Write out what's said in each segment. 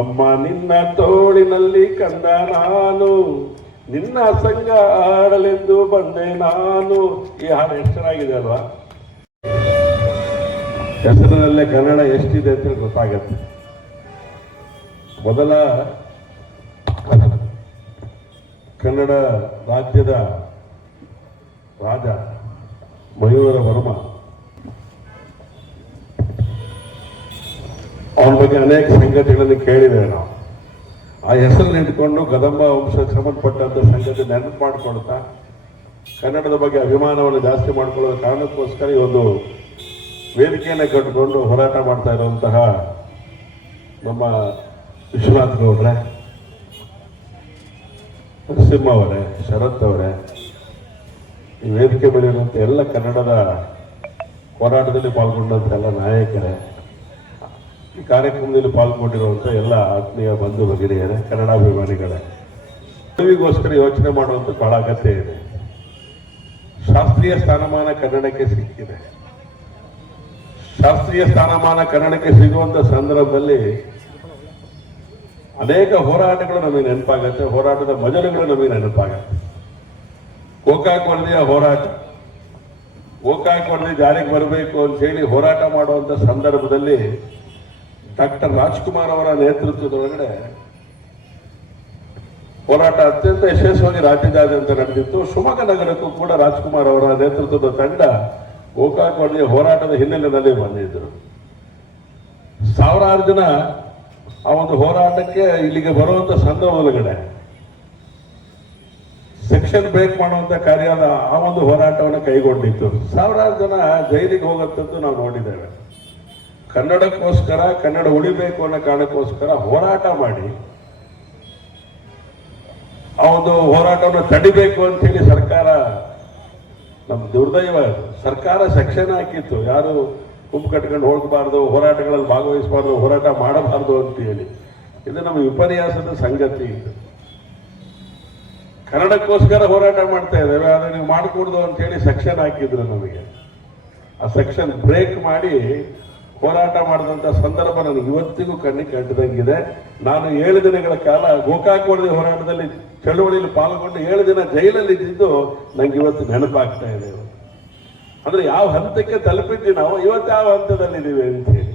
ಅಮ್ಮ ನಿನ್ನ ತೋಳಿನಲ್ಲಿ ಕಂದ ನಾನು, ನಿನ್ನ ಸಂಗ ಆಡಲೆಂದು ಬಂದೆ ನಾನು. ಈ ಹಾಡು ಎಷ್ಟು ಚೆನ್ನಾಗಿದೆ ಅಲ್ವಾ? ಹೆಸರಿನಲ್ಲೇ ಕನ್ನಡ ಎಷ್ಟಿದೆ ಅಂತ ಗೊತ್ತಾಗತ್ತೆ. ಮೊದಲ ಕನ್ನಡ ರಾಜ್ಯದ ರಾಜ ಮಯೂರ ವರ್ಮ, ಅವನ ಬಗ್ಗೆ ಅನೇಕ ಸಂಗತಿಗಳನ್ನು ಕೇಳಿದ್ದೇವೆ ನಾವು. ಆ ಹೆಸರನ್ನು ಇಟ್ಕೊಂಡು ಕದಂಬ ವಂಶಕ್ಕೆ ಸಂಬಂಧಪಟ್ಟಂತ ಸಂಗತಿ ನೆನಪು ಮಾಡಿಕೊಳ್ತಾ ಕನ್ನಡದ ಬಗ್ಗೆ ಅಭಿಮಾನವನ್ನು ಜಾಸ್ತಿ ಮಾಡಿಕೊಳ್ಳೋ ಕಾರಣಕ್ಕೋಸ್ಕರ ಈ ಒಂದು ವೇದಿಕೆಯನ್ನು ಕಟ್ಟಿಕೊಂಡು ಹೋರಾಟ ಮಾಡ್ತಾ ಇರುವಂತಹ ನಮ್ಮ ವಿಶ್ವನಾಥ್ ಗೌಡ್ರೆ, ನರಸಿಂಹ ಅವರೇ, ಶರತ್ ಅವರೇ, ಈ ವೇದಿಕೆ ಮೇಲೆ ಇರುವಂಥ ಎಲ್ಲ ಕನ್ನಡದ ಹೋರಾಟದಲ್ಲಿ ಪಾಲ್ಗೊಂಡಂಥ ಎಲ್ಲ ನಾಯಕರೇ, ಈ ಕಾರ್ಯಕ್ರಮದಲ್ಲಿ ಪಾಲ್ಗೊಂಡಿರುವಂಥ ಎಲ್ಲ ಆತ್ಮೀಯ ಬಂಧು ಭಗಿನಿಯರೇ, ಕನ್ನಡಾಭಿಮಾನಿಗಳೇ, ಪದವಿಗೋಸ್ಕರ ಯೋಚನೆ ಮಾಡುವಂಥ ಬಹಳ ಅಗತ್ಯ ಇದೆ. ಶಾಸ್ತ್ರೀಯ ಸ್ಥಾನಮಾನ ಕನ್ನಡಕ್ಕೆ ಸಿಕ್ಕಿದೆ. ಶಾಸ್ತ್ರೀಯ ಸ್ಥಾನಮಾನ ಕನ್ನಡಕ್ಕೆ ಸಿಗುವಂತ ಸಂದರ್ಭದಲ್ಲಿ ಅನೇಕ ಹೋರಾಟಗಳು ನಮಗೆ ನೆನಪಾಗತ್ತೆ, ಹೋರಾಟದ ಮಜಲುಗಳು ನಮಗೆ ನೆನಪಾಗತ್ತೆ. ಗೋಕಾಕ್ ವರದಿಯ ಹೋರಾಟ, ಗೋಕಾಕ್ ವರದಿ ಜಾರಿಗೆ ಬರಬೇಕು ಅಂತ ಹೇಳಿ ಹೋರಾಟ ಮಾಡುವಂತ ಸಂದರ್ಭದಲ್ಲಿ ಡಾಕ್ಟರ್ ರಾಜ್ಕುಮಾರ್ ಅವರ ನೇತೃತ್ವದೊಳಗಡೆ ಹೋರಾಟ ಅತ್ಯಂತ ಯಶಸ್ವಿಯಾಗಿ ರಾಜ್ಯದಾದ್ಯಂತ ನಡೆದಿತ್ತು. ಶಿವಮೊಗ್ಗ ನಗರಕ್ಕೂ ಕೂಡ ರಾಜ್ಕುಮಾರ್ ಅವರ ನೇತೃತ್ವದ ತಂಡ ಗೋಕಾಕ್ ವರದಿಯ ಹೋರಾಟದ ಹಿನ್ನೆಲೆಯಲ್ಲಿ ಬಂದಿದ್ದರು. ಸಾವಿರಾರು ಜನ ಆ ಒಂದು ಹೋರಾಟಕ್ಕೆ ಇಲ್ಲಿಗೆ ಬರುವಂತ ಸಂದರ್ಭದೊಳಗಡೆ ಸೆಕ್ಷನ್ ಬ್ರೇಕ್ ಮಾಡುವಂತ ಕಾರ್ಯದ ಆ ಒಂದು ಹೋರಾಟವನ್ನು ಕೈಗೊಂಡಿತ್ತು. ಸಾವಿರಾರು ಜನ ಜೈಲಿಗೆ ಹೋಗುತ್ತಂತೂ ನಾವು ನೋಡಿದ್ದೇವೆ. ಕನ್ನಡಕ್ಕೋಸ್ಕರ, ಕನ್ನಡ ಉಳಿಬೇಕು ಅನ್ನೋ ಕಾರಣಕ್ಕೋಸ್ಕರ ಹೋರಾಟ ಮಾಡಿ ಆ ಒಂದು ಹೋರಾಟವನ್ನು ತಡಿಬೇಕು ಅಂತ ಹೇಳಿ ಸರ್ಕಾರ, ನಮ್ಮ ದುರ್ದೈವ, ಸರ್ಕಾರ ಸೆಕ್ಷನ್ ಹಾಕಿತ್ತು, ಯಾರು ಗುಂಪು ಕಟ್ಕೊಂಡು ಹೋಗಬಾರ್ದು, ಹೋರಾಟಗಳಲ್ಲಿ ಭಾಗವಹಿಸಬಾರ್ದು, ಹೋರಾಟ ಮಾಡಬಾರ್ದು ಅಂತ ಹೇಳಿ. ಇದು ನಮ್ಮ ವಿಪರ್ಯಾಸದ ಸಂಗತಿ. ಇದು ಕನ್ನಡಕ್ಕೋಸ್ಕರ ಹೋರಾಟ ಮಾಡ್ತಾ ಇದ್ದೇವೆ, ಆದರೆ ನೀವು ಮಾಡಕೂಡ್ದು ಅಂತ ಹೇಳಿ ಸೆಕ್ಷನ್ ಹಾಕಿದ್ರು ನಮಗೆ. ಆ ಸೆಕ್ಷನ್ ಬ್ರೇಕ್ ಮಾಡಿ ಹೋರಾಟ ಮಾಡಿದಂಥ ಸಂದರ್ಭ ನನಗೆ ಇವತ್ತಿಗೂ ಕಣ್ಣಿಗೆ ಕಟ್ಟಿದಂಗಿದೆ. ನಾನು 7 ದಿನಗಳ ಕಾಲ ಗೋಕಾಕ್ ವರದಿ ಹೋರಾಟದಲ್ಲಿ ಚಳುವಳಿಯಲ್ಲಿ ಪಾಲ್ಗೊಂಡು 7 ದಿನ ಜೈಲಲ್ಲಿ ಇದ್ದಿದ್ದು ನಂಗೆ ಇವತ್ತು ನೆನಪಾಗ್ತಾ ಇದೆ. ಅಂದ್ರೆ ಯಾವ ಹಂತಕ್ಕೆ ತಲುಪಿದ್ವಿ ನಾವು, ಇವತ್ತು ಯಾವ ಹಂತದಲ್ಲಿದ್ದೀವಿ ಅಂತ ಹೇಳಿ.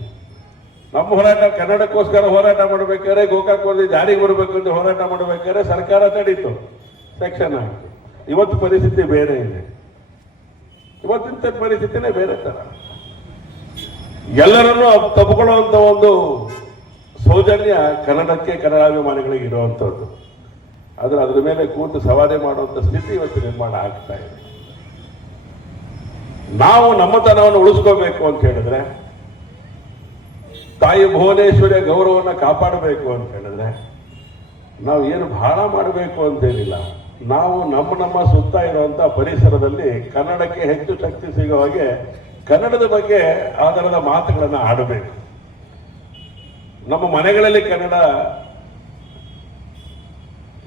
ನಮ್ಮ ಹೋರಾಟ ಕನ್ನಡಕ್ಕೋಸ್ಕರ ಹೋರಾಟ ಮಾಡಬೇಕಾದ್ರೆ, ಗೋಕಾಕ್ ವರದಿ ಜಾರಿಗೆ ಬರಬೇಕು ಅಂತ ಹೋರಾಟ ಮಾಡಬೇಕಾದ್ರೆ ಸರ್ಕಾರ ತಡೀತು, ಸೆಕ್ಷನ್ ಆಯಿತು. ಇವತ್ತು ಪರಿಸ್ಥಿತಿ ಬೇರೆ ಇದೆ. ಇವತ್ತಿನ ಪರಿಸ್ಥಿತಿನೇ ಬೇರೆ ತರ. ಎಲ್ಲರನ್ನೂ ತಪ್ಪಿಕೊಳ್ಳುವಂತ ಒಂದು ಸೌಜನ್ಯ ಕನ್ನಡಕ್ಕೆ, ಕನ್ನಡಾಭಿಮಾನಿಗಳಿಗೆ ಇರುವಂಥದ್ದು. ಆದ್ರೆ ಅದ್ರ ಮೇಲೆ ಕೂತು ಸವಾರಿ ಮಾಡುವಂತ ಸ್ಥಿತಿ ಇವತ್ತು ನಿರ್ಮಾಣ ಆಗ್ತಾ ಇದೆ. ನಾವು ನಮ್ಮತನವನ್ನು ಉಳಿಸ್ಕೋಬೇಕು ಅಂತ ಹೇಳಿದ್ರೆ, ತಾಯಿ ಭುವನೇಶ್ವರಿಯ ಗೌರವವನ್ನು ಕಾಪಾಡಬೇಕು ಅಂತ ಹೇಳಿದ್ರೆ, ನಾವು ಏನು ಬಹಳ ಮಾಡಬೇಕು ಅಂತೇನಿಲ್ಲ. ನಾವು ನಮ್ಮ ಸುತ್ತ ಇರುವಂತ ಪರಿಸರದಲ್ಲಿ ಕನ್ನಡಕ್ಕೆ ಹೆಚ್ಚು ಶಕ್ತಿ ಸಿಗೋ ಹಾಗೆ ಕನ್ನಡದ ಬಗ್ಗೆ ಆಧಾರದ ಮಾತುಗಳನ್ನು ಆಡಬೇಕು. ನಮ್ಮ ಮನೆಗಳಲ್ಲಿ ಕನ್ನಡ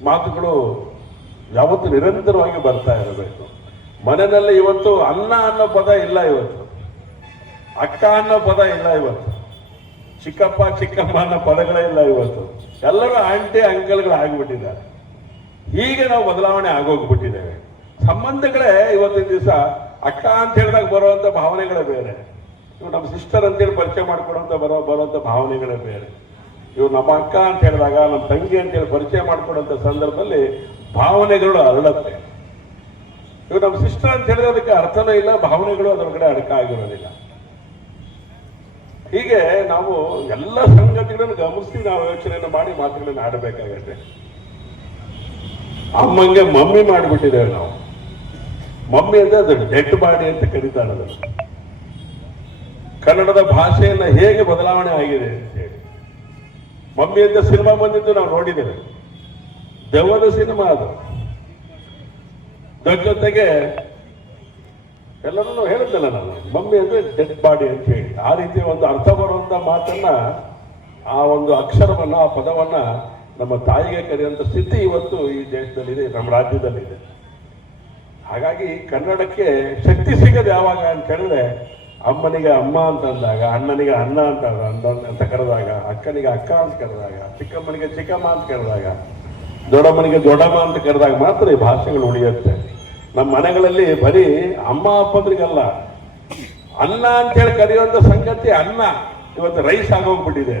ಮಾತುಗಳು ಯಾವತ್ತು ನಿರಂತರವಾಗಿ ಬರ್ತಾ ಇರಬೇಕು. ಮನೆಯಲ್ಲಿ ಇವತ್ತು ಅನ್ನ ಅನ್ನೋ ಪದ ಇಲ್ಲ, ಇವತ್ತು ಅಕ್ಕ ಅನ್ನೋ ಪದ ಇಲ್ಲ, ಇವತ್ತು ಚಿಕ್ಕಪ್ಪ ಚಿಕ್ಕಮ್ಮ ಅನ್ನೋ ಪದಗಳೇ ಇಲ್ಲ. ಇವತ್ತು ಎಲ್ಲರೂ ಆಂಟಿ ಅಂಕಲ್ಗಳು ಆಗಿಬಿಟ್ಟಿದ್ದಾರೆ. ಹೀಗೆ ನಾವು ಬದಲಾವಣೆ ಆಗೋಗ್ಬಿಟ್ಟಿದ್ದೇವೆ. ಸಂಬಂಧಗಳೇ ಇವತ್ತಿನ ದಿವಸ ಅಕ್ಕ ಅಂತ ಹೇಳಿದಾಗ ಬರುವಂತ ಭಾವನೆಗಳೇ ಬೇರೆ, ಇವು ನಮ್ಮ ಸಿಸ್ಟರ್ ಅಂತೇಳಿ ಪರಿಚಯ ಮಾಡ್ಕೊಡುವಂತ ಬರುವಂತ ಭಾವನೆಗಳೇ ಬೇರೆ. ಇವು ನಮ್ಮ ಅಕ್ಕ ಅಂತ ಹೇಳಿದಾಗ, ನಮ್ಮ ತಂಗಿ ಅಂತೇಳಿ ಪರಿಚಯ ಮಾಡ್ಕೊಡುವಂತ ಸಂದರ್ಭದಲ್ಲಿ ಭಾವನೆಗಳು ಅರಳುತ್ತೆ. ಇವು ನಮ್ಮ ಸಿಸ್ಟರ್ ಅಂತ ಹೇಳಿದಕ್ಕೆ ಅರ್ಥನೇ ಇಲ್ಲ, ಭಾವನೆಗಳು ಅದರೊಳಗಡೆ ಅಡಕ ಆಗಿರೋದಿಲ್ಲ. ಹೀಗೆ ನಾವು ಎಲ್ಲ ಸಂಗತಿಗಳನ್ನು ಗಮನಿಸಿ ನಾವು ಯೋಚನೆಯನ್ನು ಮಾಡಿ ಮಾತುಗಳನ್ನು ಆಡಬೇಕಾಗತ್ತೆ. ಅಮ್ಮಂಗೆ ಮಮ್ಮಿ ಮಾಡಿಬಿಟ್ಟಿದ್ದೇವೆ ನಾವು. ಮಮ್ಮಿ ಅಂದ್ರೆ ಅದು ಡೆಡ್ ಬಾಡಿ ಅಂತ ಕರೀತಾರೆ ಅದನ್ನು. ಕನ್ನಡದ ಭಾಷೆಯನ್ನ ಹೇಗೆ ಬದಲಾವಣೆ ಆಗಿದೆ ಅಂತ ಹೇಳಿ. ಮಮ್ಮಿ ಅಂತ ಸಿನಿಮಾ ಬಂದಿದ್ದು ನಾವು ನೋಡಿದ್ದೇವೆ, ದೆವ್ವದ ಸಿನಿಮಾ ಅದು. ಜೊತೆಗೆ ಎಲ್ಲರೂ ಹೇಳಿದ್ದಲ್ಲ ನಾನು, ಮಮ್ಮಿ ಅಂದ್ರೆ ಡೆಡ್ ಬಾಡಿ ಅಂತ ಹೇಳಿ. ಆ ರೀತಿ ಒಂದು ಅರ್ಥ ಬರುವಂತ ಮಾತನ್ನ, ಆ ಒಂದು ಅಕ್ಷರವನ್ನ, ಆ ಪದವನ್ನ ನಮ್ಮ ತಾಯಿಗೆ ಕರೆಯುವಂತ ಸ್ಥಿತಿ ಇವತ್ತು ಈ ದೇಶದಲ್ಲಿದೆ, ನಮ್ಮ ರಾಜ್ಯದಲ್ಲಿದೆ. ಹಾಗಾಗಿ ಕನ್ನಡಕ್ಕೆ ಶಕ್ತಿ ಸಿಗದು ಯಾವಾಗ ಅಂತ ಹೇಳಿದ್ರೆ, ಅಮ್ಮನಿಗೆ ಅಮ್ಮ ಅಂತ ಅಂದಾಗ, ಅಣ್ಣನಿಗೆ ಅಣ್ಣ ಅಂತ ಕರೆದಾಗ, ಅಕ್ಕನಿಗೆ ಅಕ್ಕ ಅಂತ ಕರೆದಾಗ, ಚಿಕ್ಕಮ್ಮನಿಗೆ ಚಿಕ್ಕಮ್ಮ ಅಂತ ಕರೆದಾಗ, ದೊಡ್ಡಮ್ಮನಿಗೆ ದೊಡ್ಡಮ್ಮ ಅಂತ ಕರೆದಾಗ ಮಾತ್ರ ಈ ಭಾಷೆಗಳು ಉಳಿಯುತ್ತೆ. ನಮ್ಮ ಮನೆಗಳಲ್ಲಿ ಬರೀ ಅಮ್ಮ ಅಪ್ಪಂದ್ರಿಗಲ್ಲ, ಅನ್ನ ಅಂತೇಳಿ ಕರೆಯುವಂತ ಸಂಗತಿ ಅನ್ನ ಇವತ್ತು ರೈಸ್ ಆಗೋಗ್ಬಿಟ್ಟಿದೆ.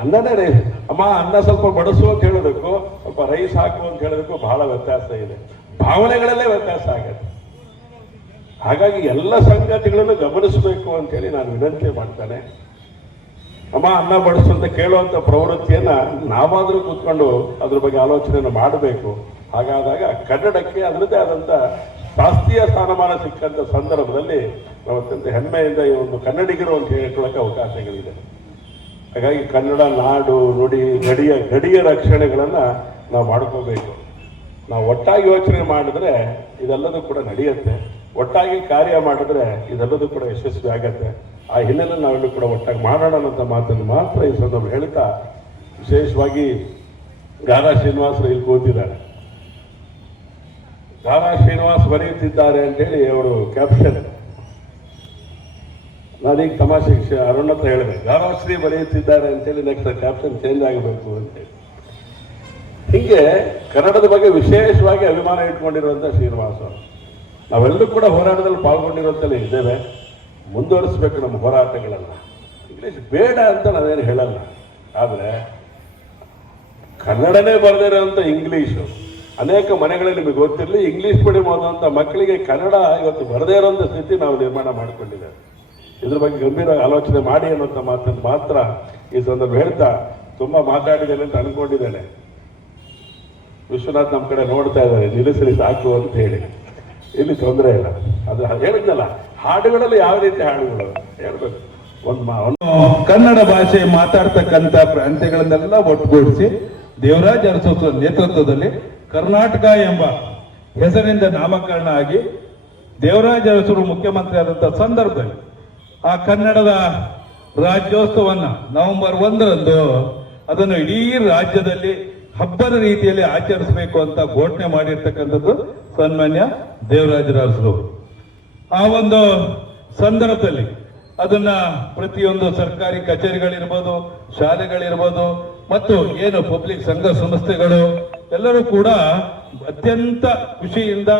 ಅನ್ನನೇ ರೈಸ್. ಅಮ್ಮ ಅನ್ನ ಸ್ವಲ್ಪ ಬಡಿಸು ಅಂತ ಹೇಳೋದಕ್ಕೂ ಸ್ವಲ್ಪ ರೈಸ್ ಹಾಕು ಅಂತ ಹೇಳೋದಕ್ಕೂ ಬಹಳ ವ್ಯತ್ಯಾಸ ಇದೆ. ಭಾವನೆಗಳಲ್ಲೇ ವ್ಯತ್ಯಾಸ ಆಗುತ್ತೆ. ಹಾಗಾಗಿ ಎಲ್ಲ ಸಂಗತಿಗಳನ್ನು ಗಮನಿಸಬೇಕು ಅಂತೇಳಿ ನಾನು ವಿನಂತಿ ಮಾಡ್ತೇನೆ. ಅಮ್ಮ ಅನ್ನ ಬಡಿಸು ಅಂತ ಕೇಳುವಂತ ಪ್ರವೃತ್ತಿಯನ್ನ ನಾವಾದ್ರೂ ಕೂತ್ಕೊಂಡು ಅದ್ರ ಬಗ್ಗೆ ಆಲೋಚನೆಯನ್ನು ಮಾಡಬೇಕು. ಹಾಗಾದಾಗ ಕನ್ನಡಕ್ಕೆ ಅದರದ್ದೇ ಆದಂತ ಶಾಸ್ತ್ರೀಯ ಸ್ಥಾನಮಾನ ಸಿಕ್ಕಂತ ಸಂದರ್ಭದಲ್ಲಿ ನಾವು ಅತ್ಯಂತ ಹೆಮ್ಮೆಯಿಂದ ಈ ಒಂದು ಕನ್ನಡಿಗರು ಅಂತ ಹೇಳ್ಕೊಳ್ಳೋಕೆ ಅವಕಾಶಗಳಿದೆ. ಹಾಗಾಗಿ ಕನ್ನಡ ನಾಡು ನುಡಿ ಗಡಿಯ ರಕ್ಷಣೆಗಳನ್ನ ನಾವು ಮಾಡ್ಕೋಬೇಕು. ನಾವು ಒಟ್ಟಾಗಿ ಯೋಚನೆ ಮಾಡಿದ್ರೆ ಇದೆಲ್ಲದೂ ಕೂಡ ನಡೆಯುತ್ತೆ. ಒಟ್ಟಾಗಿ ಕಾರ್ಯ ಮಾಡಿದ್ರೆ ಇದೆಲ್ಲದೂ ಕೂಡ ಯಶಸ್ವಿ ಆಗತ್ತೆ. ಆ ಹಿನ್ನೆಲೆ ನಾವೆಲ್ಲೂ ಕೂಡ ಒಟ್ಟಾಗಿ ಮಾಡೋಣ ಅನ್ನೋ ಮಾತನ್ನು ಮಾತ್ರ ಈ ಸಂದರ್ಭ ಹೇಳ್ತಾ, ವಿಶೇಷವಾಗಿ ಗಾರಾ ಶ್ರೀನಿವಾಸರು ಇಲ್ಲಿ ಕೂತಿದ್ದಾರೆ. ಗಾರಾ ಶ್ರೀನಿವಾಸ್ ಬರೆಯುತ್ತಿದ್ದಾರೆ ಅಂತೇಳಿ ಅವರು ಕ್ಯಾಪ್ಷನ್, ನಾನೀಗ ತಮಾಷೆ ಅರುಣ್ ಹತ್ರ ಹೇಳಿದೆ, ಗಾರಾಶ್ರೀ ಬರೆಯುತ್ತಿದ್ದಾರೆ ಅಂತೇಳಿ ನೆಕ್ಸ್ಟ್ ಕ್ಯಾಪ್ಷನ್ ಚೇಂಜ್ ಆಗಬೇಕು ಅಂತೇಳಿ. ಹೀಗೆ ಕನ್ನಡದ ಬಗ್ಗೆ ವಿಶೇಷವಾಗಿ ಅಭಿಮಾನ ಇಟ್ಕೊಂಡಿರುವಂತ ಶ್ರೀನಿವಾಸ ಅವರು. ನಾವೆಲ್ಲರೂ ಕೂಡ ಹೋರಾಟದಲ್ಲಿ ಪಾಲ್ಗೊಂಡಿರುವಂತಲೇ ಇದ್ದೇವೆ. ಮುಂದುವರಿಸಬೇಕು ನಮ್ಮ ಹೋರಾಟಗಳನ್ನ. ಇಂಗ್ಲಿಷ್ ಬೇಡ ಅಂತ ನಾವೇನು ಹೇಳಲ್ಲ, ಆದ್ರೆ ಕನ್ನಡನೇ ಬರೆದಿರೋಂಥ ಇಂಗ್ಲೀಷು ಅನೇಕ ಮನೆಗಳಲ್ಲಿ ನಿಮಗೆ ಗೊತ್ತಿರಲಿ, ಇಂಗ್ಲಿಷ್ ಮೀಡಿಯಂ ಓದುವಂಥ ಮಕ್ಕಳಿಗೆ ಕನ್ನಡ ಇವತ್ತು ಬರದೇ ಇರೋಂಥ ಸ್ಥಿತಿ ನಾವು ನಿರ್ಮಾಣ ಮಾಡಿಕೊಂಡಿದ್ದೇವೆ. ಇದ್ರ ಬಗ್ಗೆ ಗಂಭೀರವಾಗಿ ಆಲೋಚನೆ ಮಾಡಿ ಅನ್ನೋಂಥ ಮಾತನ್ನು ಮಾತ್ರ ಈ ಸಂದರ್ಭ ಹೇಳ್ತಾ, ತುಂಬಾ ಮಾತಾಡಿದ್ದೇನೆ ಅಂತ ಅನ್ಕೊಂಡಿದ್ದೇನೆ. ವಿಶ್ವನಾಥ್ ನಮ್ಮ ಕಡೆ ನೋಡ್ತಾ ಇದ್ದಾರೆ, ನಿಲ್ಲಿಸಲಿ ಸಾಕು ಅಂತ ಹೇಳಿ. ಇಲ್ಲಿ ತೊಂದರೆ ಇಲ್ಲ. ಅದು ಹೇಳಿದ್ನಲ್ಲ, ಹಾಡುಗಳಲ್ಲಿ ಯಾವ ರೀತಿ ಹಾಡುಗಳು ಹೇಳ್ಬೇಕು. ಕನ್ನಡ ಭಾಷೆ ಮಾತಾಡ್ತಕ್ಕಂಥ ಪ್ರಾಂತ್ಯಗಳನ್ನೆಲ್ಲ ಒಟ್ಟುಗೂಡಿಸಿ ದೇವರಾಜ ಅರಸು ನೇತೃತ್ವದಲ್ಲಿ ಕರ್ನಾಟಕ ಎಂಬ ಹೆಸರಿಂದ ನಾಮಕರಣ ಆಗಿ ದೇವರಾಜ ಅರಸರು ಮುಖ್ಯಮಂತ್ರಿ ಆದಂತಹ ಸಂದರ್ಭದಲ್ಲಿ ಆ ಕನ್ನಡದ ರಾಜ್ಯೋತ್ಸವನ್ನ ನವೆಂಬರ್ 1ರಂದು ಅದನ್ನು ಇಡೀ ರಾಜ್ಯದಲ್ಲಿ ಹಬ್ಬದ ರೀತಿಯಲ್ಲಿ ಆಚರಿಸಬೇಕು ಅಂತ ಘೋಷಣೆ ಮಾಡಿರ್ತಕ್ಕಂಥದ್ದು ಸನ್ಮಾನ್ಯ ದೇವರಾಜ ಅರಸರು. ಆ ಒಂದು ಸಂದರ್ಭದಲ್ಲಿ ಅದನ್ನ ಪ್ರತಿಯೊಂದು ಸರ್ಕಾರಿ ಕಚೇರಿಗಳಿರ್ಬೋದು, ಶಾಲೆಗಳಿರ್ಬೋದು, ಮತ್ತು ಏನು ಪಬ್ಲಿಕ್ ಸಂಘ ಸಂಸ್ಥೆಗಳು ಎಲ್ಲರೂ ಕೂಡ ಅತ್ಯಂತ ಖುಷಿಯಿಂದ,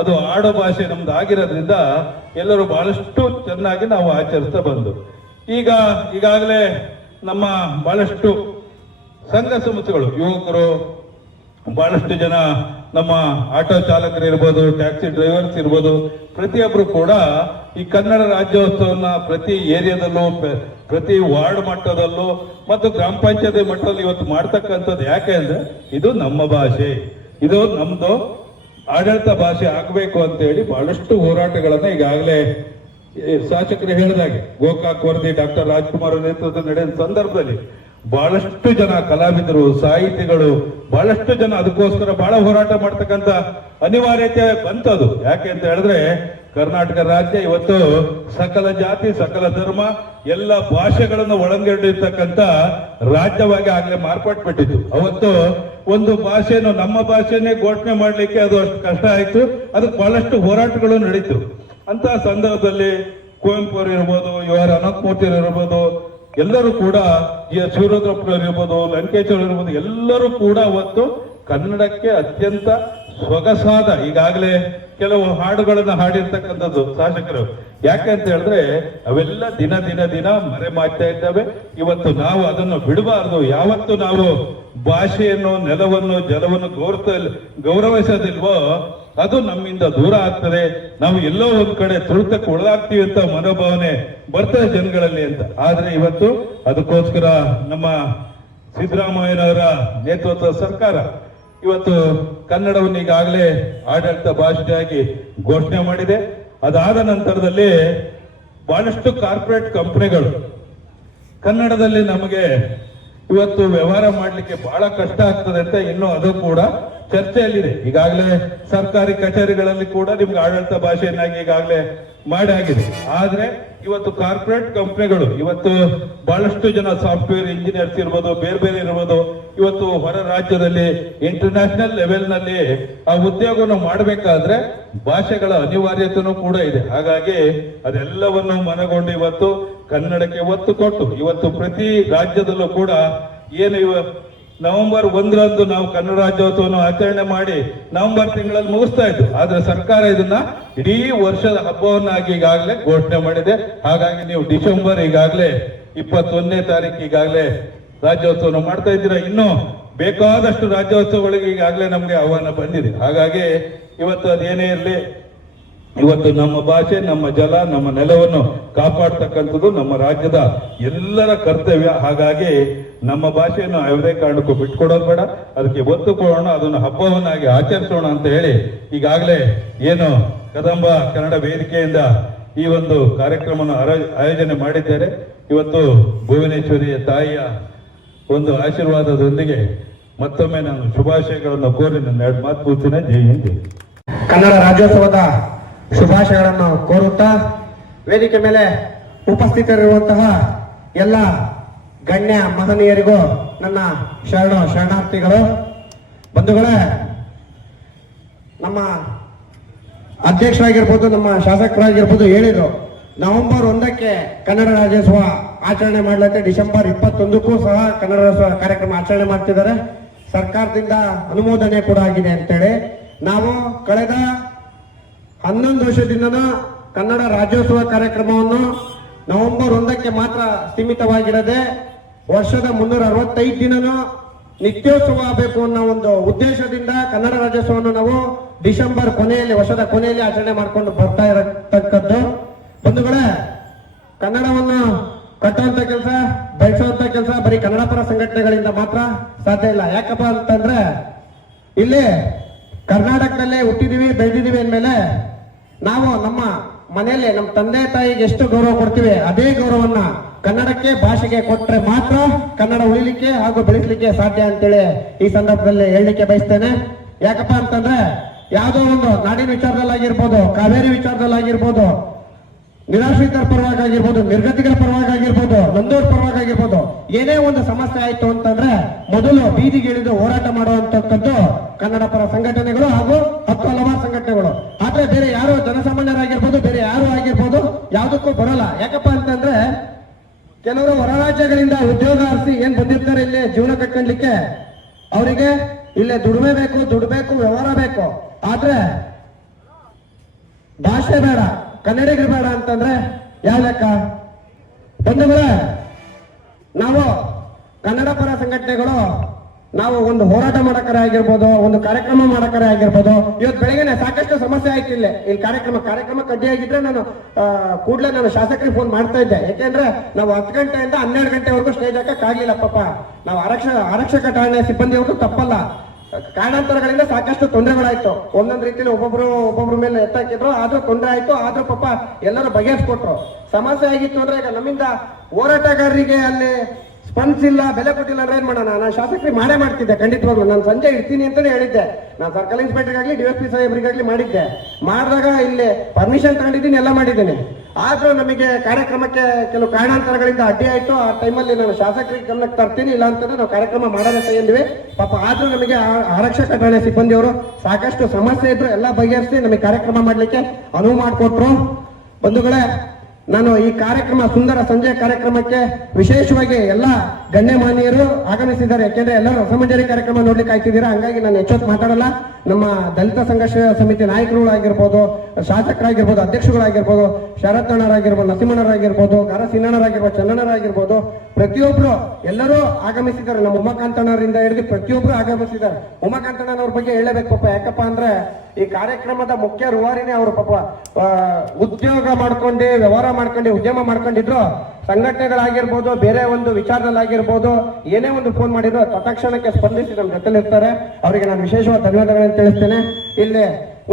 ಅದು ಆಡೋ ಭಾಷೆ ನಮ್ದು ಆಗಿರೋದ್ರಿಂದ ಎಲ್ಲರೂ ಬಹಳಷ್ಟು ಚೆನ್ನಾಗಿ ನಾವು ಆಚರಿಸ್ತಾ ಬಂದು ಈಗಾಗಲೇ ನಮ್ಮ ಬಹಳಷ್ಟು ಸಂಘ ಸಂಸ್ಥೆಗಳು, ಯುವಕರು, ಬಹಳಷ್ಟು ಜನ ನಮ್ಮ ಆಟೋ ಚಾಲಕರು ಇರ್ಬೋದು, ಟ್ಯಾಕ್ಸಿ ಡ್ರೈವರ್ಸ್ ಇರ್ಬೋದು, ಪ್ರತಿಯೊಬ್ಬರು ಕೂಡ ಈ ಕನ್ನಡ ರಾಜ್ಯೋತ್ಸವನ ಪ್ರತಿ ಏರಿಯಾದಲ್ಲೂ, ಪ್ರತಿ ವಾರ್ಡ್ ಮಟ್ಟದಲ್ಲೂ ಮತ್ತು ಗ್ರಾಮ ಪಂಚಾಯತಿ ಮಟ್ಟದಲ್ಲಿ ಇವತ್ತು ಮಾಡ್ತಕ್ಕಂಥದ್ದು ಯಾಕೆ ಅಂದ್ರೆ ಇದು ನಮ್ಮ ಭಾಷೆ, ಇದು ನಮ್ದು ಆಡಳಿತ ಭಾಷೆ ಆಗಬೇಕು ಅಂತ ಹೇಳಿ ಬಹಳಷ್ಟು ಹೋರಾಟಗಳನ್ನ ಈಗಾಗಲೇ ಶಾಸಕರು ಹೇಳಿದಾಗೆ ಗೋಕಾಕ್ ವರದಿ ಡಾಕ್ಟರ್ ರಾಜ್ಕುಮಾರ್ ನೇತೃತ್ವದಲ್ಲಿ ನಡೆದ ಸಂದರ್ಭದಲ್ಲಿ ಬಹಳಷ್ಟು ಜನ ಕಲಾವಿದರು, ಸಾಹಿತಿಗಳು, ಬಹಳಷ್ಟು ಜನ ಅದಕ್ಕೋಸ್ಕರ ಬಹಳ ಹೋರಾಟ ಮಾಡ್ತಕ್ಕಂಥ ಅನಿವಾರ್ಯತೆ ಬಂತದು. ಯಾಕೆ ಅಂತ ಹೇಳಿದ್ರೆ ಕರ್ನಾಟಕ ರಾಜ್ಯ ಇವತ್ತು ಸಕಲ ಜಾತಿ, ಸಕಲ ಧರ್ಮ, ಎಲ್ಲ ಭಾಷೆಗಳನ್ನು ಒಳಗೊಂಡಿರ್ತಕ್ಕಂಥ ರಾಜ್ಯವಾಗಿ ಆಗ್ಲೇ ಮಾರ್ಪಟ್ಬಿಟ್ಟಿತ್ತು. ಅವತ್ತು ಒಂದು ಭಾಷೆಯನ್ನು, ನಮ್ಮ ಭಾಷೆನೇ ಘೋಷಣೆ ಮಾಡ್ಲಿಕ್ಕೆ ಅದು ಅಷ್ಟು ಕಷ್ಟ ಆಯ್ತು. ಅದಕ್ಕೆ ಬಹಳಷ್ಟು ಹೋರಾಟಗಳು ನಡೀತು. ಅಂತ ಸಂದರ್ಭದಲ್ಲಿ ಕುವೆಂಪು ಅವರು ಇರ್ಬೋದು, ಇವರ ಅನಂತಮೂರ್ತಿ ಇರ್ಬೋದು, ಎಲ್ಲರೂ ಕೂಡ ಶಿವರುದ್ರಪ್ಪನವರು ಇರ್ಬೋದು, ಲಂಕೇಶ್ವರ ಇರ್ಬೋದು, ಎಲ್ಲರೂ ಕೂಡ ಅವತ್ತು ಕನ್ನಡಕ್ಕೆ ಅತ್ಯಂತ ಸೊಗಸಾದ ಈಗಾಗಲೇ ಕೆಲವು ಹಾಡುಗಳನ್ನ ಹಾಡಿರ್ತಕ್ಕಂಥದ್ದು ಶಾಸಕರು. ಯಾಕೆ ಅಂತ ಹೇಳಿದ್ರೆ ಅವೆಲ್ಲ ದಿನ ದಿನ ದಿನ ಮರೆ ಮಾಡ್ತಾ ಇದ್ದಾವೆ. ಇವತ್ತು ನಾವು ಅದನ್ನು ಬಿಡಬಾರ್ದು. ಯಾವತ್ತು ನಾವು ಭಾಷೆಯನ್ನು, ನೆಲವನ್ನು, ಜಲವನ್ನು ಗೌರವಿಸೋದಿಲ್ವೋ ಅದು ನಮ್ಮಿಂದ ದೂರ ಆಗ್ತದೆ. ನಾವು ಎಲ್ಲೋ ಒಂದ್ ಕಡೆ ತುಳಿತಕ್ಕೆ ಒಳಗಾಗ್ತೀವಿ ಅಂತ ಮನೋಭಾವನೆ ಬರ್ತದೆ ಜನಗಳಲ್ಲಿ ಅಂತ. ಆದ್ರೆ ಇವತ್ತು ಅದಕ್ಕೋಸ್ಕರ ನಮ್ಮ ಸಿದ್ದರಾಮಯ್ಯನವರ ನೇತೃತ್ವದ ಸರ್ಕಾರ ಇವತ್ತು ಕನ್ನಡವನ್ನು ಈಗಾಗಲೇ ಆಡಳಿತ ಭಾಷೆಯಾಗಿ ಘೋಷಣೆ ಮಾಡಿದೆ. ಅದಾದ ನಂತರದಲ್ಲಿ ಬಹಳಷ್ಟು ಕಾರ್ಪೊರೇಟ್ ಕಂಪನಿಗಳು ಕನ್ನಡದಲ್ಲಿ ನಮಗೆ ಇವತ್ತು ವ್ಯವಹಾರ ಮಾಡ್ಲಿಕ್ಕೆ ಬಹಳ ಕಷ್ಟ ಆಗ್ತದೆ ಅಂತ ಇನ್ನು ಅದು ಕೂಡ ಚರ್ಚೆಯಲ್ಲಿದೆ. ಈಗಾಗಲೇ ಸರ್ಕಾರಿ ಕಚೇರಿಗಳಲ್ಲಿ ಕೂಡ ನಿಮ್ಗೆ ಆಡಳಿತ ಭಾಷೆಯನ್ನಾಗಿ ಈಗಾಗಲೇ ಮಾಡಿ ಆಗಿದೆ. ಆದ್ರೆ ಇವತ್ತು ಕಾರ್ಪೊರೇಟ್ ಕಂಪನಿಗಳು ಇವತ್ತು ಬಹಳಷ್ಟು ಜನ ಸಾಫ್ಟ್ವೇರ್ ಇಂಜಿನಿಯರ್ಸ್ ಇರ್ಬೋದು, ಬೇರೆ ಬೇರೆ ಇರ್ಬೋದು, ಇವತ್ತು ಹೊರ ರಾಜ್ಯದಲ್ಲಿ ಇಂಟರ್ನ್ಯಾಷನಲ್ ಲೆವೆಲ್ ನಲ್ಲಿ ಆ ಉದ್ಯೋಗವನ್ನು ಮಾಡಬೇಕಾದ್ರೆ ಭಾಷೆಗಳ ಅನಿವಾರ್ಯತೆನೂ ಕೂಡ ಇದೆ. ಹಾಗಾಗಿ ಅದೆಲ್ಲವನ್ನು ಮನಗೊಂಡು ಇವತ್ತು ಕನ್ನಡಕ್ಕೆ ಒತ್ತು ಕೊಟ್ಟು ಇವತ್ತು ಪ್ರತಿ ರಾಜ್ಯದಲ್ಲೂ ಕೂಡ ಏನು ನವೆಂಬರ್ 1ರಂದು ನಾವು ಕನ್ನಡ ರಾಜ್ಯೋತ್ಸವವನ್ನು ಆಚರಣೆ ಮಾಡಿ ನವೆಂಬರ್ ತಿಂಗಳಲ್ಲಿ ಮುಗಿಸ್ತಾ ಇದ್ದು. ಆದ್ರೆ ಸರ್ಕಾರ ಇದನ್ನ ಇಡೀ ವರ್ಷದ ಹಬ್ಬವನ್ನಾಗಿ ಈಗಾಗಲೇ ಘೋಷಣೆ ಮಾಡಿದೆ. ಹಾಗಾಗಿ ನೀವು ಡಿಸೆಂಬರ್ ಈಗಾಗಲೇ 21ನೇ ತಾರೀಕು ಈಗಾಗಲೇ ರಾಜ್ಯೋತ್ಸವವನ್ನು ಮಾಡ್ತಾ ಇದ್ದೀರಾ. ಇನ್ನು ಬೇಕಾದಷ್ಟು ರಾಜ್ಯೋತ್ಸವಗಳಿಗೆ ಈಗಾಗಲೇ ನಮ್ಗೆ ಆಹ್ವಾನ ಬಂದಿದೆ. ಹಾಗಾಗಿ ಇವತ್ತು ಅದೇನೇ ಇರಲಿ, ಇವತ್ತು ನಮ್ಮ ಭಾಷೆ, ನಮ್ಮ ಜಲ, ನಮ್ಮ ನೆಲವನ್ನು ಕಾಪಾಡ್ತಕ್ಕಂಥದ್ದು ನಮ್ಮ ರಾಜ್ಯದ ಎಲ್ಲರ ಕರ್ತವ್ಯ. ಹಾಗಾಗಿ ನಮ್ಮ ಭಾಷೆಯನ್ನು ಯಾವುದೇ ಕಾರಣಕ್ಕೂ ಬಿಟ್ಕೊಡೋದು ಬೇಡ, ಅದಕ್ಕೆ ಒತ್ತು ಕೊಡೋಣ, ಅದನ್ನು ಹಬ್ಬವನ್ನಾಗಿ ಆಚರಿಸೋಣ ಅಂತ ಹೇಳಿ ಈಗಾಗಲೇ ಏನು ಕದಂಬ ಕನ್ನಡ ವೇದಿಕೆಯಿಂದ ಈ ಒಂದು ಕಾರ್ಯಕ್ರಮವನ್ನು ಆಯೋಜನೆ ಮಾಡಿದ್ದಾರೆ. ಇವತ್ತು ಭುವನೇಶ್ವರಿಯ ತಾಯಿಯ ಒಂದು ಆಶೀರ್ವಾದದೊಂದಿಗೆ ಮತ್ತೊಮ್ಮೆ ನಾನು ಶುಭಾಶಯಗಳನ್ನು ಕೋರಿ ನನ್ನ 2 ಮಾತು ಕೂರ್ತೀನಿ. ಜೈ ಹಿಂದ್. ಕನ್ನಡ ರಾಜ್ಯೋತ್ಸವದ ಶುಭಾಶಯಗಳನ್ನು ಕೋರುತ್ತಾ ವೇದಿಕೆ ಮೇಲೆ ಉಪಸ್ಥಿತರಿರುವಂತಹ ಎಲ್ಲ ಗಣ್ಯ ಮಹನೀಯರಿಗೂ ನನ್ನ ಶರಣಾರ್ಥಿಗಳು. ಬಂಧುಗಳೇ, ನಮ್ಮ ಅಧ್ಯಕ್ಷರಾಗಿರ್ಬೋದು, ನಮ್ಮ ಶಾಸಕರಾಗಿರ್ಬೋದು ಹೇಳಿದ್ರು ನವೆಂಬರ್ 1ಕ್ಕೆ ಕನ್ನಡ ರಾಜ್ಯೋತ್ಸವ ಆಚರಣೆ ಮಾಡಲತ್ತೆ. ಡಿಸೆಂಬರ್ 21ಕ್ಕೂ ಸಹ ಕನ್ನಡ ರಾಜ್ಯೋತ್ಸವ ಕಾರ್ಯಕ್ರಮ ಆಚರಣೆ ಮಾಡ್ತಿದ್ದಾರೆ. ಸರ್ಕಾರದಿಂದ ಅನುಮೋದನೆ ಕೂಡ ಆಗಿದೆ ಅಂತೇಳಿ ನಾವು ಕಳೆದ 11 ವರ್ಷದಿಂದನೂ ಕನ್ನಡ ರಾಜ್ಯೋತ್ಸವ ಕಾರ್ಯಕ್ರಮವನ್ನು ನವೆಂಬರ್ 1ಕ್ಕೆ ಮಾತ್ರ ಸೀಮಿತವಾಗಿರದೆ ವರ್ಷದ 365 ದಿನನೂ ನಿತ್ಯೋತ್ಸವ ಆಗಬೇಕು ಅನ್ನೋ ಒಂದು ಉದ್ದೇಶದಿಂದ ಕನ್ನಡ ರಾಜ್ಯೋತ್ಸವವನ್ನು ನಾವು ಡಿಸೆಂಬರ್ ಕೊನೆಯಲ್ಲಿ, ವರ್ಷದ ಕೊನೆಯಲ್ಲಿ ಆಚರಣೆ ಮಾಡ್ಕೊಂಡು ಬರ್ತಾ ಇರತಕ್ಕದ್ದು. ಬಂಧುಗಳೇ, ಕನ್ನಡವನ್ನು ಕಟ್ಟುವಂತ ಕೆಲಸ, ಬೆಳೆಸುವಂತ ಕೆಲಸ ಬರೀ ಕನ್ನಡ ಪರ ಸಂಘಟನೆಗಳಿಂದ ಮಾತ್ರ ಸಾಧ್ಯ ಇಲ್ಲ. ಯಾಕಪ್ಪ ಅಂತಂದ್ರೆ ಇಲ್ಲಿ ಕರ್ನಾಟಕದಲ್ಲೇ ಹುಟ್ಟಿದೀವಿ, ಬೆಳೆದಿದ್ದೀವಿ ಅಂದಮೇಲೆ ನಾವು ನಮ್ಮ ಮನೆಯಲ್ಲಿ ನಮ್ಮ ತಂದೆ ತಾಯಿಗೆ ಎಷ್ಟು ಗೌರವ ಕೊಡ್ತೀವಿ ಅದೇ ಗೌರವನ್ನ ಕನ್ನಡಕ್ಕೆ, ಭಾಷೆಗೆ ಕೊಟ್ರೆ ಮಾತ್ರ ಕನ್ನಡ ಉಳಿಲಿಕ್ಕೆ ಹಾಗೂ ಬೆಳೆಸಲಿಕ್ಕೆ ಸಾಧ್ಯ ಅಂತೇಳಿ ಈ ಸಂದರ್ಭದಲ್ಲಿ ಹೇಳಲಿಕ್ಕೆ ಬಯಸ್ತೇನೆ. ಯಾಕಪ್ಪ ಅಂತಂದ್ರೆ ಯಾವುದೋ ಒಂದು ನಾಡಿನ ವಿಚಾರದಲ್ಲಾಗಿರ್ಬೋದು, ಕಾವೇರಿ ವಿಚಾರದಲ್ಲಾಗಿರ್ಬೋದು, ನಿರಾಶ್ರಿತರ ಪರವಾಗಿರ್ಬೋದು, ನಿರ್ಗತಿಗಳ ಪರವಾಗಿರ್ಬೋದು, ನೊಂದೋರ್ ಪರವಾಗಿರ್ಬೋದು, ಏನೇ ಒಂದು ಸಮಸ್ಯೆ ಆಯ್ತು ಅಂತಂದ್ರೆ ಮೊದಲು ಬೀದಿಗಿಳಿದು ಹೋರಾಟ ಮಾಡುವಂತಕ್ಕದ್ದು ಕನ್ನಡ ಪರ ಸಂಘಟನೆಗಳು ಹಾಗೂ ಹಲವಾರು ಸಂಘಟನೆಗಳು. ಆದ್ರೆ ಬೇರೆ ಯಾರು ಜನಸಾಮಾನ್ಯರಾಗಿರ್ಬೋದು, ಬೇರೆ ಯಾರು ಆಗಿರ್ಬೋದು ಯಾವುದಕ್ಕೂ ಬರಲ್ಲ. ಯಾಕಪ್ಪ ಅಂತಂದ್ರೆ ಕೆಲವರು ಹೊರ ರಾಜ್ಯಗಳಿಂದ ಉದ್ಯೋಗ ಅರಸಿ ಏನ್ ಬಂದಿರ್ತಾರೆ ಇಲ್ಲಿ ಜೀವನ ಕಟ್ಕೊಂಡ್ಲಿಕ್ಕೆ, ಅವರಿಗೆ ಇಲ್ಲೇ ದುಡಿಮೆ ಬೇಕು, ದುಡ್ಬೇಕು, ವ್ಯವಹಾರ ಬೇಕು. ಆದ್ರೆ ಭಾಷೆ ಬೇಡ, ಕನ್ನಡಿಗರು ಬೇಡ ಅಂತಂದ್ರೆ ಯಾವ ಲೆಕ್ಕ? ಬಂಧುಗಳೇ, ನಾವು ಕನ್ನಡ ಪರ ಸಂಘಟನೆಗಳು ನಾವು ಒಂದು ಹೋರಾಟ ಮಾಡಕರೆ ಆಗಿರ್ಬೋದು, ಒಂದು ಕಾರ್ಯಕ್ರಮ ಮಾಡಕರೆ ಆಗಿರ್ಬೋದು. ಇವತ್ತು ಬೆಳಗ್ಗೆ ಸಾಕಷ್ಟು ಸಮಸ್ಯೆ ಆಯ್ತು ಇಲ್ಲಿ ಕಾರ್ಯಕ್ರಮ ಕಡ್ಡಿಯಾಗಿದ್ರೆ ನಾನು ಕೂಡಲೇ ನಾನು ಶಾಸಕರಿಗೆ ಫೋನ್ ಮಾಡ್ತಾ ಇದ್ದೆ. ಯಾಕೆಂದ್ರೆ ನಾವು 10 ಗಂಟೆಯಿಂದ 12 ಗಂಟೆವರೆಗೂ ಸ್ಟೇಜ್ ಹಾಕಕ್ಕಾಗ್ಲಿಲ್ಲ. ಪಾಪ ನಾವು ಆರಕ್ಷಕ ಠಾಣೆ ಸಿಬ್ಬಂದಿಯವರು ತಪ್ಪಲ್ಲ, ಕಾರಣಾಂತರಗಳಿಂದ ಸಾಕಷ್ಟು ತೊಂದರೆಗಳಾಯ್ತು. ಒಂದೊಂದು ರೀತಿಯಲ್ಲಿ ಒಬ್ಬೊಬ್ರ ಮೇಲೆ ಎತ್ತಾಕಿದ್ರು, ಆದ್ರೂ ತೊಂದರೆ ಆಯ್ತು. ಆದ್ರೂ ಪಾಪ ಎಲ್ಲರೂ ಬಗೆಹರಿಸ್ಕೊಟ್ರು. ಸಮಸ್ಯೆ ಆಗಿತ್ತು ಅಂದ್ರೆ ಈಗ ನಮ್ಮಿಂದ ಹೋರಾಟಗಾರರಿಗೆ ಅಲ್ಲಿ ಸ್ಪಂದಿಸಿಲ್ಲ, ಬೆಲೆ ಕೊಟ್ಟಿಲ್ಲ ಅಂದ್ರೆ ಏನ್ ಮಾಡೋಣ? ನಾನು ಶಾಸಕರಿಗೆ ಮಾಡೇ ಮಾಡ್ತಿದ್ದೆ ಖಂಡಿತವಾಗ್ಲು. ನಾನು ಸಂಜೆ ಇರ್ತೀನಿ ಅಂತಾನೆ ಹೇಳಿದ್ದೆ. ನಾನು ಸರ್ಕಲ್ ಇನ್ಸ್ಪೆಕ್ಟರ್ಗಾಗ್ಲಿ DSP ಸಾಹೇಬ್ರಿಗಾಗ್ಲಿ ಮಾಡಿದ್ದೆ. ಮಾಡಿದಾಗ ಇಲ್ಲಿ ಪರ್ಮಿಷನ್ ತಗೊಂಡಿದ್ದೀನಿ, ಎಲ್ಲ ಮಾಡಿದ್ದೀನಿ. ಆದ್ರೂ ನಮಗೆ ಕಾರ್ಯಕ್ರಮಕ್ಕೆ ಕೆಲವು ಕಾರಣಾಂತರಗಳಿಂದ ಅಡ್ಡಿ ಆಯ್ತು. ಆ ಟೈಮಲ್ಲಿ ನಾನು ಶಾಸಕರಿಗೆ ಗಮನಕ್ಕೆ ತರ್ತೀನಿ, ಇಲ್ಲ ಅಂತಂದ್ರೆ ನಾವು ಕಾರ್ಯಕ್ರಮ ಮಾಡೋಣ ಎಂದ್ವಿ. ಪಾಪ ಆದ್ರೂ ನಮಗೆ ಆರಕ್ಷಕ ಠಾಣೆ ಸಿಬ್ಬಂದಿಯವರು ಸಾಕಷ್ಟು ಸಮಸ್ಯೆ ಇದ್ರು ಎಲ್ಲ ಬಗೆಹರಿಸಿ ನಮಗೆ ಕಾರ್ಯಕ್ರಮ ಮಾಡ್ಲಿಕ್ಕೆ ಅನುವು ಮಾಡಿಕೊಟ್ರು. ಬಂಧುಗಳೇ, ನಾನು ಈ ಕಾರ್ಯಕ್ರಮ ಸುಂದರ ಸಂಜೆ ಕಾರ್ಯಕ್ರಮಕ್ಕೆ ವಿಶೇಷವಾಗಿ ಎಲ್ಲ ಗಣ್ಯಮಾನ್ಯರು ಆಗಮಿಸಿದ್ದಾರೆ. ಯಾಕೆಂದ್ರೆ ಎಲ್ಲರೂ ರಸಮಂಜರಿ ಕಾರ್ಯಕ್ರಮ ನೋಡ್ಲಿಕ್ಕೆ ಆಯ್ತಿದ್ದೀರಾ. ಹಂಗಾಗಿ ನಾನು ಹೆಚ್ಚೊತ್ತು ಮಾತಾಡಲ್ಲ. ನಮ್ಮ ದಲಿತ ಸಂಘರ್ಷ ಸಮಿತಿ ನಾಯಕರುಗಳಾಗಿರ್ಬೋದು, ಶಾಸಕರಾಗಿರ್ಬೋದು, ಅಧ್ಯಕ್ಷಗಳಾಗಿರ್ಬೋದು, ಶರತ್ತಣ್ಣರಾಗಿರ್ಬೋದು, ನರಸಿಂಹಣ್ಣರಾಗಿರ್ಬೋದು, ಗಾರ ಸಿನ್ನಣ್ಣರಾಗಿರ್ಬೋದು, ಚನ್ನಣ್ಣರಾಗಿರ್ಬೋದು, ಪ್ರತಿಯೊಬ್ರು ಎಲ್ಲರೂ ಆಗಮಿಸಿದ್ದಾರೆ. ನಮ್ಮ ಉಮಾಕಾಂತಣ್ಣರಿಂದ ಹಿಡಿದು ಪ್ರತಿಯೊಬ್ರು ಆಗಮಿಸಿದ್ದಾರೆ. ಉಮಾಕಾಂತಣ್ಣನವ್ರ ಬಗ್ಗೆ ಹೇಳಬೇಕು ಪಾಪ. ಯಾಕಪ್ಪ ಅಂದ್ರೆ ಈ ಕಾರ್ಯಕ್ರಮದ ಮುಖ್ಯ ರೂವಾರಿನೇ ಅವರು. ಪಾಪ ಉದ್ಯೋಗ ಮಾಡ್ಕೊಂಡು, ವ್ಯವಹಾರ ಮಾಡ್ಕೊಂಡು, ಉದ್ಯಮ ಮಾಡ್ಕೊಂಡಿದ್ರು. ಸಂಘಟನೆಗಳಾಗಿರ್ಬೋದು, ಬೇರೆ ಒಂದು ವಿಚಾರದಲ್ಲಾಗಿರ್ಬೋದು, ಏನೇ ಒಂದು ಫೋನ್ ಮಾಡಿದ್ರು ತತ್ಕ್ಷಣಕ್ಕೆ ಸ್ಪಂದಿಸಿ ನಮ್ಮ ಜೊತೆಲಿರ್ತಾರೆ. ಅವರಿಗೆ ನಾನು ವಿಶೇಷವಾದ ಧನ್ಯವಾದಗಳನ್ನು ತಿಳಿಸ್ತೇನೆ. ಇಲ್ಲಿ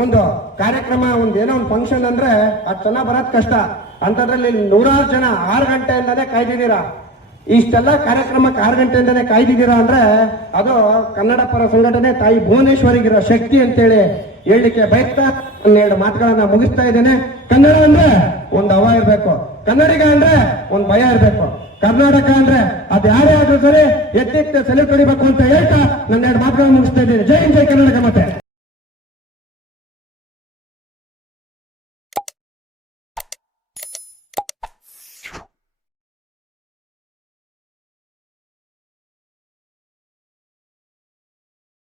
ಒಂದು ಕಾರ್ಯಕ್ರಮ, ಏನೋ ಒಂದು ಫಂಕ್ಷನ್ ಅಂದ್ರೆ ಅದು ಚೆನ್ನಾಗಿ ಬರೋದ್ ಕಷ್ಟ. ಅಂತದ್ರಲ್ಲಿ 100 ಜನ 6 ಗಂಟೆಯಿಂದಾನೇ ಕಾಯ್ದಿದ್ದೀರಾ. ಇಷ್ಟೆಲ್ಲ ಕಾರ್ಯಕ್ರಮಕ್ಕೆ 6 ಗಂಟೆಯಿಂದಾನೇ ಕಾಯ್ದಿದ್ದೀರಾ ಅಂದ್ರೆ ಅದು ಕನ್ನಡ ಪರ ಸಂಘಟನೆ ತಾಯಿ ಭುವನೇಶ್ವರಿಗಿರೋ ಶಕ್ತಿ ಅಂತೇಳಿ ಹೇಳಲಿಕ್ಕೆ ಬಯಸ್ತಾ 2 ಮಾತುಗಳನ್ನ ಮುಗಿಸ್ತಾ ಇದ್ದೇನೆ. ಕನ್ನಡ ಅಂದ್ರೆ ಒಂದು ಹವ ಇರ್ಬೇಕು, ಕನ್ನಡಿಗ ಅಂದ್ರೆ ಒಂದು ಭಯ ಇರ್ಬೇಕು, ಕರ್ನಾಟಕ ಅಂದ್ರೆ ಅದು ಯಾರೇ ಆದ್ರೂ ಸರಿ ಎತ್ತೆತ್ತ ಸೆಲೆ ಕಡಿಬೇಕು ಅಂತ ಹೇಳ್ತಾ ನನ್ನ 2 ಮಾತುಗಳನ್ನ ಮುಗಿಸ್ತಾ ಇದ್ದೇನೆ. ಜೈ ಹಿಂದ್, ಜೈ ಕರ್ನಾಟಕ. ಮತ್ತೆ